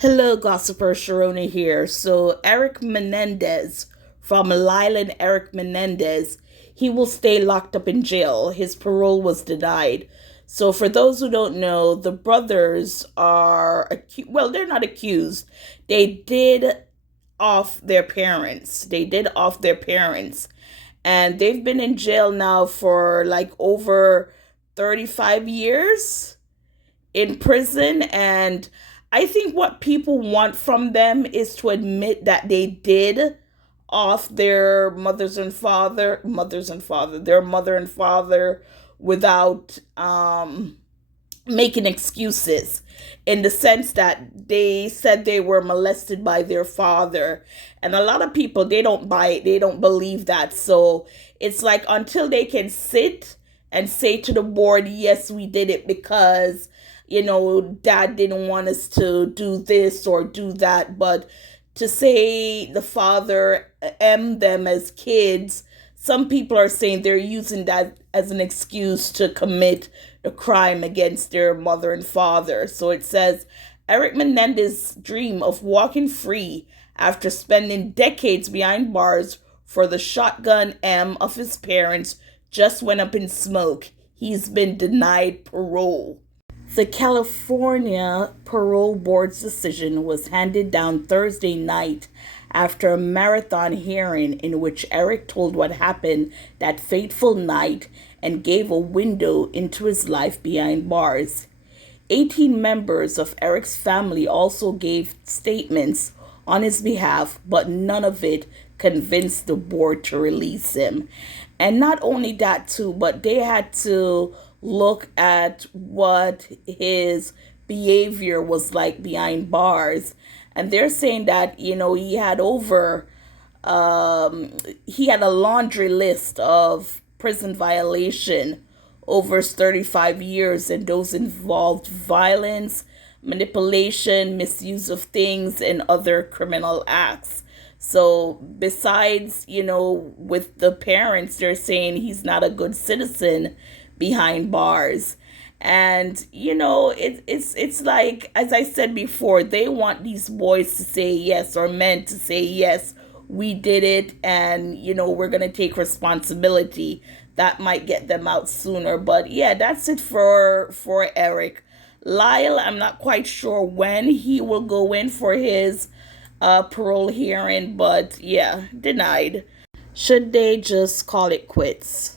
Hello, Gossiper Sharona here. So, Erik Menendez from Lylan Erik Menendez, he will stay locked up in jail. His parole was denied. So, for those who don't know, the brothers are well, they're not accused. They did off their parents. They did off their parents. And they've been in jail now for like over 35 years in prison. And I think what people want from them is to admit that they did off their their mother and father without making excuses, in the sense that they said they were molested by their father. And a lot of people, they don't buy it, they don't believe that. So it's like until they can sit and say to the board, yes, we did it because dad didn't want us to do this or do that. But to say the father them as kids, some people are saying they're using that as an excuse to commit a crime against their mother and father. So it says Erik Menendez's dream of walking free after spending decades behind bars for the shotgun M of his parents just went up in smoke. He's been denied parole. The California Parole Board's decision was handed down Thursday night after a marathon hearing in which Erik told what happened that fateful night and gave a window into his life behind bars. 18 members of Erik's family also gave statements on his behalf, but none of it convinced the board to release him. And not only that too, but they had to look at what his behavior was like behind bars. And they're saying that, he had he had a laundry list of prison violation over his 35 years, and those involved violence, manipulation, misuse of things, and other criminal acts. So besides, with the parents, they're saying he's not a good citizen behind bars. And it's like, as I said before, they want these boys to say yes, or men to say yes, we did it, and we're gonna take responsibility. That might get them out sooner. But yeah, that's it for Erik. Lyle, I'm not quite sure when he will go in for his parole hearing, but yeah, denied. Should they just call it quits?